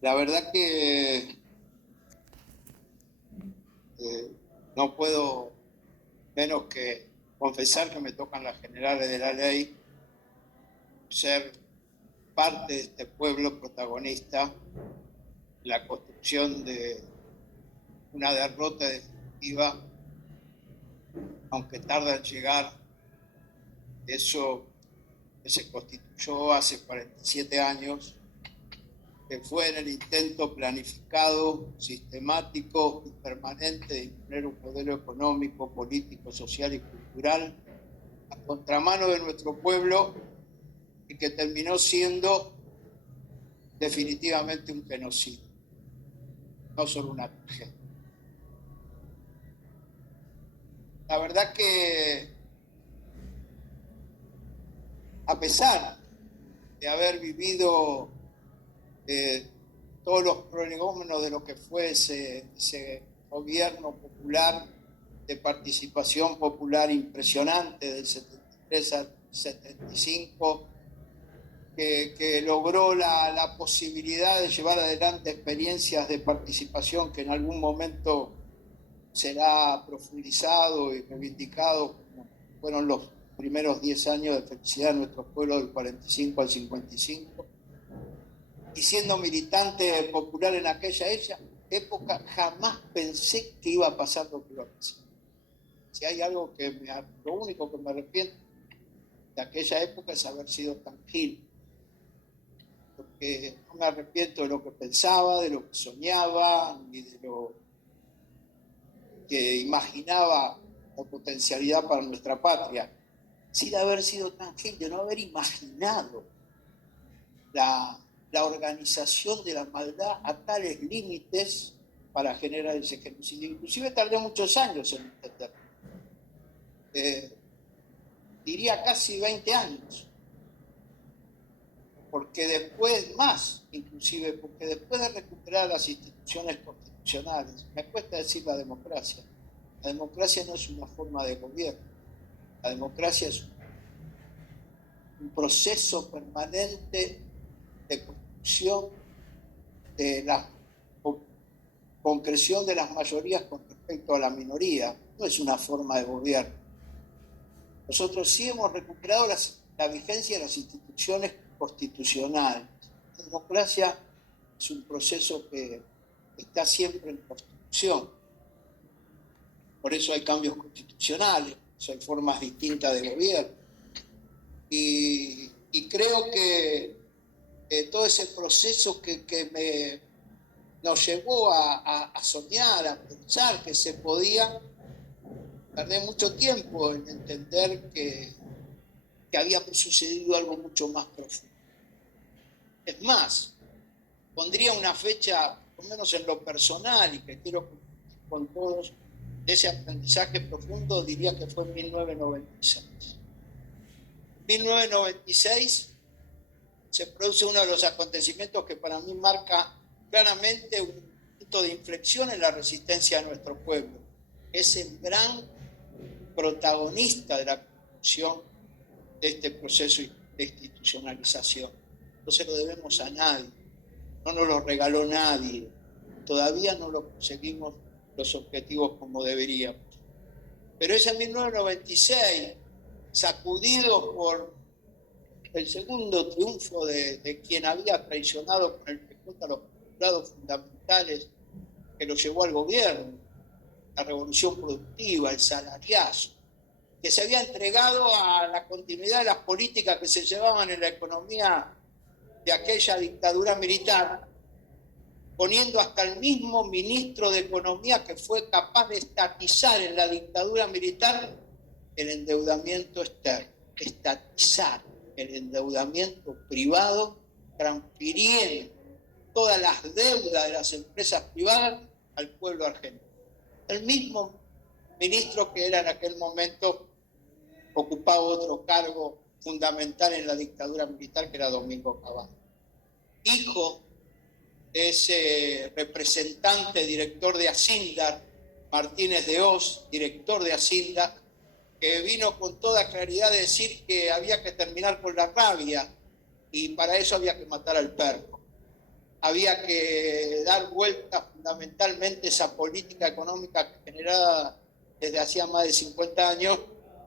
La verdad que eh, no puedo menos que confesar que me tocan las generales de la ley, ser parte de este pueblo protagonista, la construcción de una derrota definitiva, aunque tarda en llegar, eso que se constituyó hace 47 años, que fue en el intento planificado, sistemático y permanente de imponer un modelo económico, político, social y cultural a contramano de nuestro pueblo y que terminó siendo definitivamente un genocidio, no solo una tragedia. La verdad que a pesar de haber vivido todos los prolegómenos de lo que fue ese gobierno popular, de participación popular impresionante del 73 al 75, que logró la posibilidad de llevar adelante experiencias de participación que en algún momento será profundizado y reivindicado, como fueron los primeros 10 años de felicidad de nuestro pueblo del 45 al 55. Y siendo militante popular en aquella época, jamás pensé que iba a pasar lo que iba a pasar. Si hay algo lo único que me arrepiento de aquella época es haber sido tan gil, porque no me arrepiento de lo que pensaba, de lo que soñaba, ni de lo que imaginaba la potencialidad para nuestra patria, sin haber sido tan gil, de no haber imaginado la organización de la maldad a tales límites para generar ese genocidio. Inclusive tardé muchos años en entender. Diría casi 20 años. Porque después, más inclusive, porque después de recuperar las instituciones constitucionales, me cuesta decir la democracia no es una forma de gobierno, la democracia es un proceso permanente de construcción de la concreción de las mayorías con respecto a la minoría, no es una forma de gobierno. Nosotros sí hemos recuperado la vigencia de las instituciones constitucionales. La democracia es un proceso que está siempre en construcción. Por eso hay cambios constitucionales, por eso hay formas distintas de gobierno. Y creo que todo ese proceso que nos llevó a soñar, a pensar que se podía, tardé mucho tiempo en entender que había sucedido algo mucho más profundo. Es más, pondría una fecha, por lo menos en lo personal, y que quiero con todos, de ese aprendizaje profundo, diría que fue en 1996. En 1996 se produce uno de los acontecimientos que para mí marca claramente un punto de inflexión en la resistencia de nuestro pueblo. Es el gran protagonista de la construcción de este proceso de institucionalización. No se lo debemos a nadie, no nos lo regaló nadie, todavía no lo conseguimos los objetivos como deberíamos. Pero es en 1996, sacudido por el segundo triunfo de quien había traicionado con el PJ los postulados fundamentales que lo llevó al gobierno, la revolución productiva, el salariazo, que se había entregado a la continuidad de las políticas que se llevaban en la economía de aquella dictadura militar, poniendo hasta el mismo ministro de Economía que fue capaz de estatizar en la dictadura militar el endeudamiento externo, estatizar el endeudamiento privado, transfiriendo todas las deudas de las empresas privadas al pueblo argentino. El mismo ministro que era en aquel momento ocupaba otro cargo fundamental en la dictadura militar, que era Domingo Cavallo. Hijo de ese representante, director de Asindar, Martínez de Hoz, director de Asindar, que vino con toda claridad a decir que había que terminar con la rabia y para eso había que matar al perro. había que dar vuelta fundamentalmente a esa política económica generada desde hacía más de 50 años,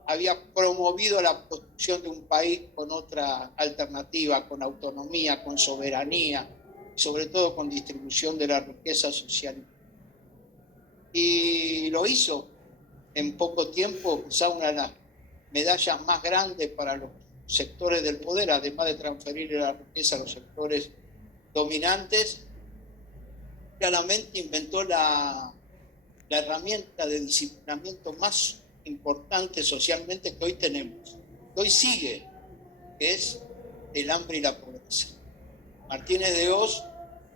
había promovido la construcción de un país con otra alternativa, con autonomía, con soberanía, sobre todo con distribución de la riqueza social. Y lo hizo en poco tiempo, quizá una de las medallas más grandes para los sectores del poder, además de transferir la riqueza a los sectores dominantes. Claramente inventó la herramienta de disciplinamiento más importante socialmente que hoy tenemos, que hoy sigue, que es el hambre y la pobreza. Martínez de Hoz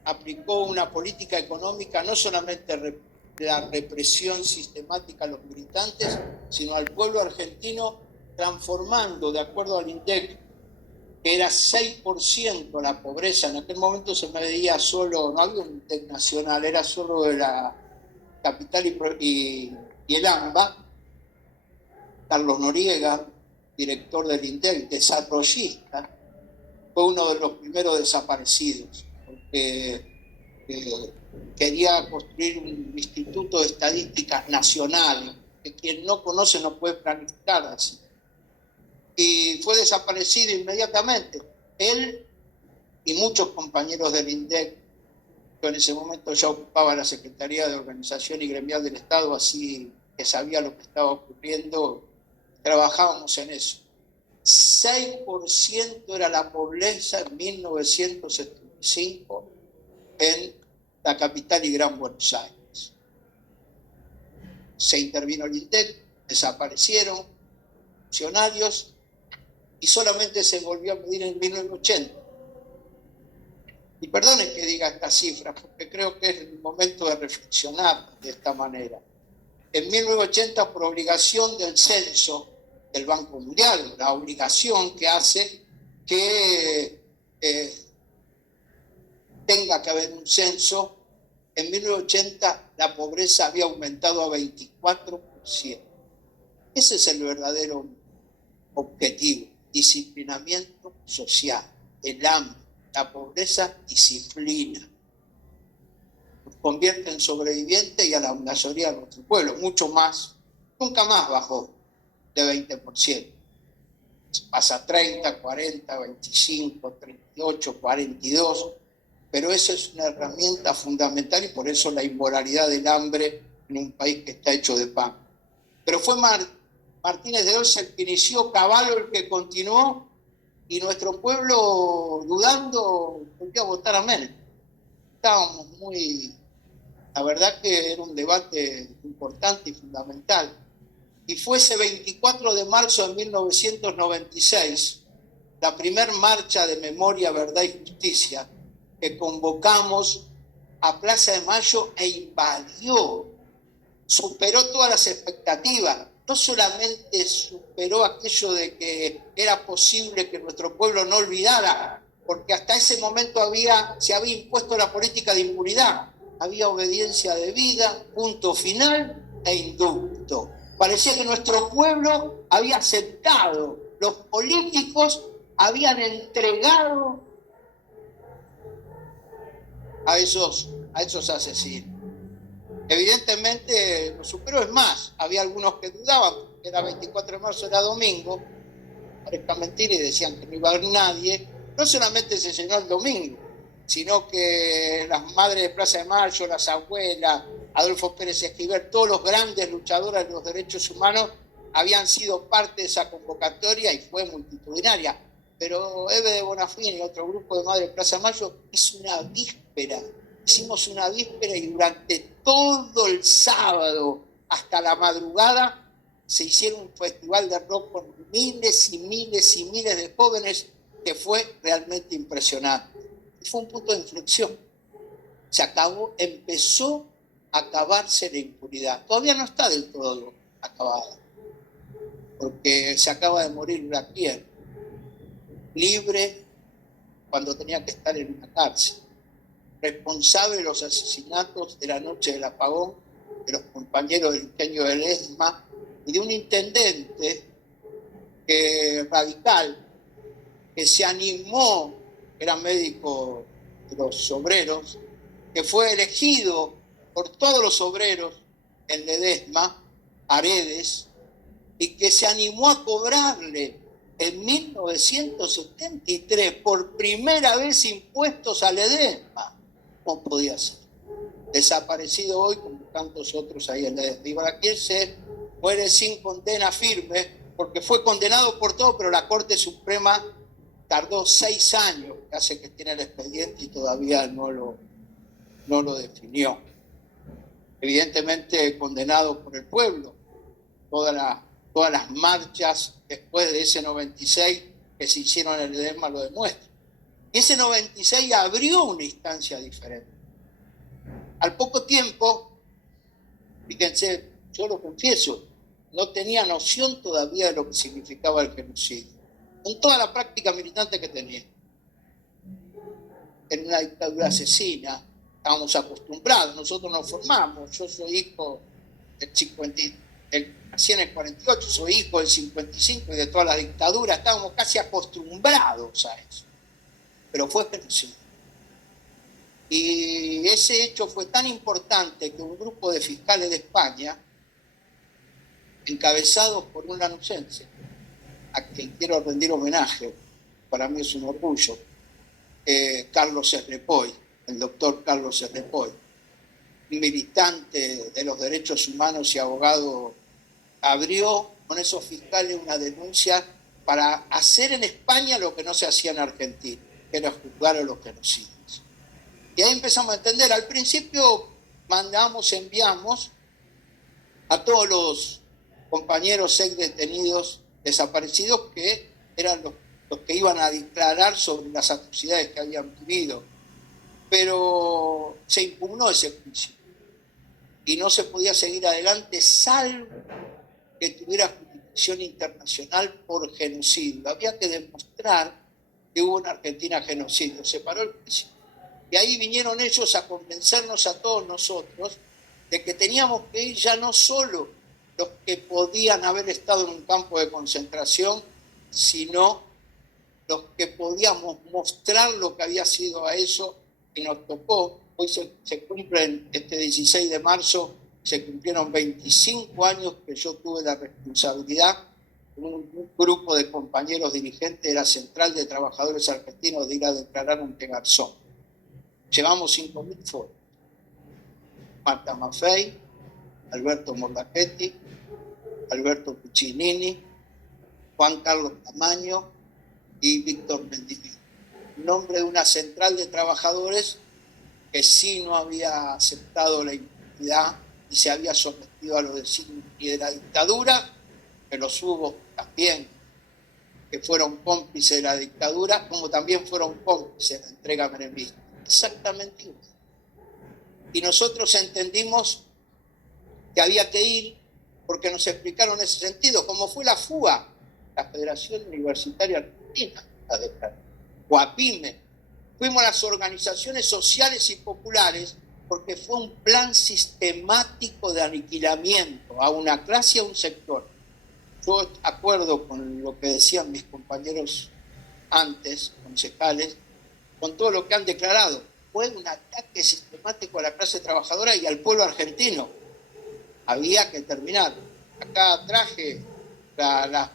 aplicó una política económica no solamente de la represión sistemática a los militantes, sino al pueblo argentino, transformando, de acuerdo al INDEC, que era 6% la pobreza. En aquel momento se medía solo, no había un INDEC nacional, era solo de la capital y el AMBA. Carlos Noriega, director del INDEC, desarrollista, fue uno de los primeros desaparecidos, porque quería construir un instituto de estadísticas nacionales, que quien no conoce no puede planificar así. Y fue desaparecido inmediatamente. Él y muchos compañeros del INDEC, yo en ese momento ya ocupaba la Secretaría de Organización y Gremial del Estado, así que sabía lo que estaba ocurriendo, trabajábamos en eso. 6% era la pobreza en 1975 en la capital y Gran Buenos Aires. Se intervino el INDEC, desaparecieron funcionarios y solamente se volvió a medir en 1980. Y perdonen que diga estas cifras, porque creo que es el momento de reflexionar de esta manera. En 1980, por obligación del censo del Banco Mundial, la obligación que hace que tenga que haber un censo, en 1980 la pobreza había aumentado a 24%. Ese es el verdadero objetivo, disciplinamiento social, el hambre, la pobreza, disciplina. Nos convierte en sobrevivientes y a la mayoría de nuestro pueblo, mucho más, nunca más bajó de 20%. Pasa 30, 40, 25, 38, 42, pero esa es una herramienta fundamental y por eso la inmoralidad del hambre en un país que está hecho de pan. Pero fue Martínez de Hoz el que inició, Cavallo el que continuó, y nuestro pueblo, dudando, volvió a votar a Menem. Estábamos muy... La verdad que era un debate importante y fundamental. Y fue ese 24 de marzo de 1996, la primer marcha de Memoria, Verdad y Justicia, que convocamos a Plaza de Mayo e invadió, superó todas las expectativas. No solamente superó aquello de que era posible que nuestro pueblo no olvidara, porque hasta ese momento se había impuesto la política de impunidad. Había obediencia debida, punto final e indulto. Parecía que nuestro pueblo había aceptado, los políticos habían entregado a esos asesinos. Evidentemente lo superó, es más, había algunos que dudaban, porque era 24 de marzo, era domingo, parezca mentira, y decían que no iba a haber nadie. No solamente se llenó el domingo, sino que las madres de Plaza de Mayo, las abuelas, Adolfo Pérez Esquivel, todos los grandes luchadores de los derechos humanos habían sido parte de esa convocatoria y fue multitudinaria. Pero Eve de Bonafini y otro grupo de madres de Plaza de Mayo hizo una víspera. Hicimos una víspera y durante todo el sábado hasta la madrugada se hicieron un festival de rock con miles y miles y miles de jóvenes que fue realmente impresionante. Y fue un punto de inflexión. Se acabó, empezó a acabarse la impunidad. Todavía no está del todo acabada, porque se acaba de morir Blaquier, libre cuando tenía que estar en una cárcel, responsable de los asesinatos de la noche del apagón de los compañeros del ingenio del ESMA y de un intendente radical que se animó, era médico de los obreros, que fue elegido por todos los obreros en Ledesma, Aredes, y que se animó a cobrarle en 1973 por primera vez impuestos a Ledesma. ¿Cómo podía ser? Desaparecido hoy como tantos otros ahí en Ledesma. Ibarraquiel se muere sin condena firme porque fue condenado por todo, pero la Corte Suprema tardó 6 años, que hace que tiene el expediente y todavía no lo definió. Evidentemente condenado por el pueblo. Todas las marchas después de ese 96 que se hicieron en el Ledesma lo demuestran. Y ese 96 abrió una instancia diferente. Al poco tiempo, fíjense, yo lo confieso, no tenía noción todavía de lo que significaba el genocidio, con toda la práctica militante que tenía. En una dictadura asesina, estábamos acostumbrados, nosotros nos formamos, yo soy hijo del 50, nací en el 48, soy hijo del 55 y de todas las dictaduras, estábamos casi acostumbrados a eso, pero fue genocidio. Y ese hecho fue tan importante que un grupo de fiscales de España, encabezados por un lanucense, a quien quiero rendir homenaje, para mí es un orgullo, Carlos Serrepoy, el doctor Carlos Serrepoy, un militante de los derechos humanos y abogado, abrió con esos fiscales una denuncia para hacer en España lo que no se hacía en Argentina, que era juzgar a los genocidios. Y ahí empezamos a entender. Al principio enviamos a todos los compañeros ex detenidos desaparecidos que eran los que iban a declarar sobre las atrocidades que habían vivido. Pero se impugnó ese juicio y no se podía seguir adelante salvo que tuviera jurisdicción internacional por genocidio. Había que demostrar que hubo en Argentina genocidio. Se paró el juicio. Y ahí vinieron ellos a convencernos a todos nosotros de que teníamos que ir ya no solo los que podían haber estado en un campo de concentración, sino los que podíamos mostrar lo que había sido a eso, y nos tocó. Hoy se cumplen, este 16 de marzo, se cumplieron 25 años que yo tuve la responsabilidad, un grupo de compañeros dirigentes de la Central de Trabajadores Argentinos, de ir a declarar un Garzón. Llevamos 5.000 fotos. Marta Maffei, Alberto Morlachetti, Alberto Piccinini, Juan Carlos Tamaño y Víctor Mendivil. En nombre de una central de trabajadores que sí no había aceptado la impunidad y se había sometido a los designios de la dictadura, que los hubo también que fueron cómplices de la dictadura, como también fueron cómplices de la entrega menemista. Exactamente igual. Y nosotros entendimos que había que ir porque nos explicaron ese sentido, como fue la FUA, la Federación Universitaria Argentina, la de Guapime. Fuimos a las organizaciones sociales y populares porque fue un plan sistemático de aniquilamiento a una clase y a un sector. Yo acuerdo con lo que decían mis compañeros antes, concejales, con todo lo que han declarado. Fue un ataque sistemático a la clase trabajadora y al pueblo argentino. Había que terminar. Acá traje la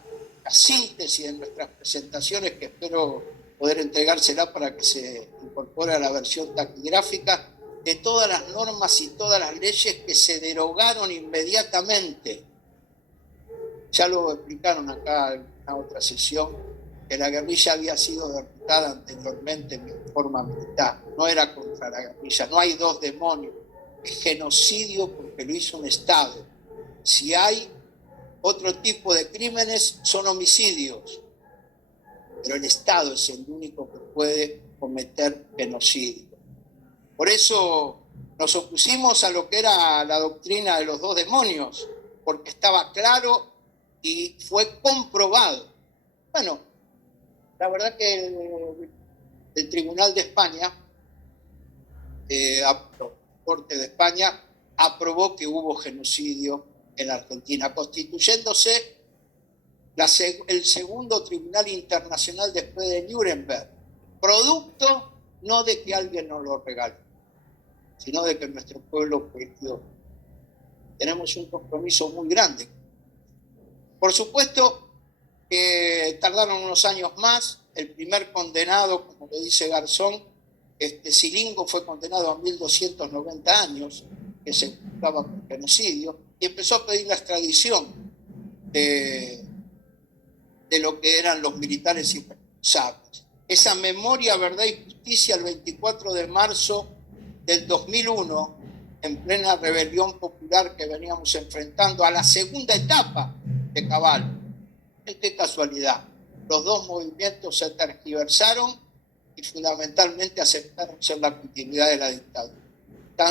síntesis de nuestras presentaciones, que espero poder entregársela para que se incorpore a la versión taquigráfica, de todas las normas y todas las leyes que se derogaron inmediatamente. Ya lo explicaron acá en una otra sesión, que la guerrilla había sido derrotada anteriormente en forma militar. No era contra la guerrilla, no hay dos demonios. Es genocidio porque lo hizo un Estado. Si hay otro tipo de crímenes, son homicidios. Pero el Estado es el único que puede cometer genocidio. Por eso nos opusimos a lo que era la doctrina de los dos demonios, porque estaba claro y fue comprobado. Bueno, la verdad que el Tribunal de España, la Corte de España, aprobó que hubo genocidio en la Argentina, constituyéndose el segundo tribunal internacional después de Nuremberg, producto no de que alguien nos lo regale, sino de que nuestro pueblo perdió. Tenemos un compromiso muy grande. Por supuesto que tardaron unos años más. El primer condenado, como le dice Garzón, Silingo, fue condenado a 1290 años, que se juzgaba por genocidio, y empezó a pedir la extradición de lo que eran los militares irresponsables. Esa memoria, verdad y justicia, el 24 de marzo del 2001, en plena rebelión popular que veníamos enfrentando a la segunda etapa de Cabal. Qué casualidad. Los dos movimientos se tergiversaron y fundamentalmente aceptaron ser la continuidad de la dictadura.